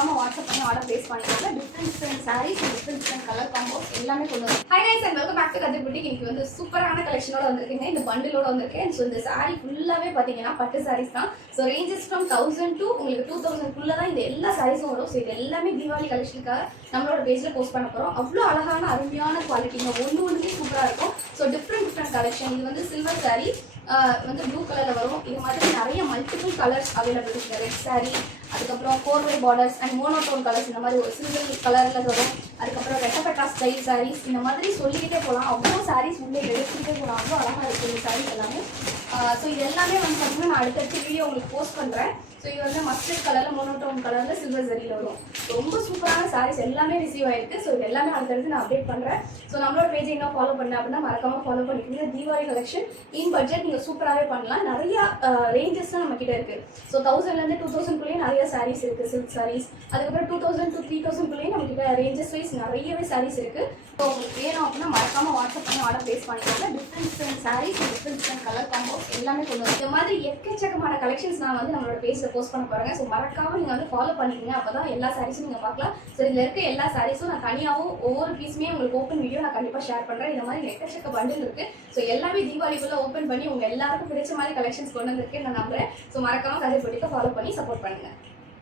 மறக்காம வாட்ஸ்அப் பண்ணி order place பண்ணிக்கோங்க. Different saris, different colour combos எல்லாமே கொண்டு வந்து. Hi guys and welcome back to Kathir boutique. இன்னைக்கு வந்து சூப்பரான கலெக்ஷனோட வந்திருக்கீங்க. இந்த பண்டிலோட வந்திருக்கேன். ஸோ இந்த சாரீ ஃபுல்லாவே பாத்தீங்கன்னா பட்டு சாரீஸ் தான். ஸோ ரேஞ்சஸ் ஃப்ரம் 1000 to உங்களுக்கு 2000 குள்ள தான் இந்த எல்லா சாரீஸும் வரும். ஸோ இது எல்லாமே தீபாவளி கலெக்ஷனுக்காக நம்மளோட பேஜ்ல போஸ்ட் பண்ண போறோம். அவ்வளோ அழகான அருமையான குவாலிட்டிங்க, ஒன்றுமே சூப்பரா இருக்கும். So different collection. இது வந்து சில்வர் சாரீ வந்து ப்ளூ கலர்ல வரும். இது மாதிரி நிறைய மல்டிபிள் கலர்ஸ் அவைலபிள் இருக்கு. ரெட் சாரீ, அதுக்கப்புறம் கோர்வை பார்டர்ஸ் அண்ட் மோனோடோன் கலர்ஸ், இந்த மாதிரி ஒரு சிங்கிள் கலர்ல வரும். அதுக்கப்புறம் ரெட்டப்பட்டா ஸ்டைல் சாரீஸ், இந்த மாதிரி சொல்லிக்கிட்டே போகலாம். அவ்வளோ சாரீஸ் உள்ளே எடுத்துக்கிட்டே போகலாம். அவ்வளோ அழகாக இருக்குது இந்த சாரீஸ் எல்லாமே. ஸோ இது எல்லாமே வந்து பார்த்தீங்கன்னா நான் அடுத்தடுத்து வீடியோ உங்களுக்கு போஸ்ட் பண்ணுறேன். ஸோ இது வந்து மஸ்டர்ட் கலரில், மோனோடோன் கலரில், சில்வர் ஜரியில் வரும். ரொம்ப சூப்பரான சாரீஸ் எல்லாமே ரிசீவ் ஆயிருக்கு. ஸோ இது எல்லாமே அடுத்தடுத்து நான் அப்டேட் பண்ணுறேன். ஸோ நம்மளோட பேஜை இன்னும் ஃபாலோ பண்ணேன் அப்படின்னா மறக்காம ஃபாலோ பண்ணிக்கோங்க. தீபாவளி கலெக்ஷன் இன் பட்ஜெட் நீங்கள் சூப்பராகவே பண்ணலாம். நிறைய ரேஞ்சஸ் தான் நம்ம கிட்ட இருக்கு. ஸோ 1000லேருந்து 2000குள்ளேயே நிறைய சாரீஸ் இருக்கு, சில்க் சாரீஸ். அதுக்கப்புறம் 2000 to 3000குள்ளேயே நம்ம கிட்ட ரேஞ்சஸ் வைஸ் நிறையவே சாரீஸ் இருக்கு. ஸோ உங்களுக்கு வேணும் அப்படின்னா மறக்காம வாட்ஸ்அப் பண்ணி ஆர்டர் பிளேஸ் பண்ணிக்கோங்க. Different saris, different colour combos எல்லாமே கொண்டு வந்து. இந்த மாதிரி எக்கச்சக்கமான கலெக்ஷன்ஸ் நான் வந்து நம்மளோட பேஜ்ல போஸ்ட் பண்ண போறேன். ஸோ மறக்காம நீங்க வந்து ஃபாலோ பண்ணிக்கங்க. அப்பதான் எல்லா சாரீஸும் நீங்க பார்க்கலாம். ஸோ இதுல இருக்க எல்லா சாரீஸும் நான் தனியாகவும் ஒவ்வொரு பீஸுமே உங்களுக்கு ஓப்பன் வீடியோ நான் கண்டிப்பா ஷேர் பண்றேன். இந்த மாதிரி எக்கச்சக்க பண்டில் இருக்கு. ஸோ எல்லாமே தீபாவளிக்குள்ள ஓப்பன் பண்ணி உங்க எல்லாருக்கும் பிடிச்ச மாதிரி கலெக்ஷன்ஸ் கொண்டு வந்திருக்கேன் நான் நம்புறேன். ஸோ மறக்காம கதிர் புட்டிக்கை ஃபாலோ பண்ணி சப்போர்ட் பண்ணுங்க.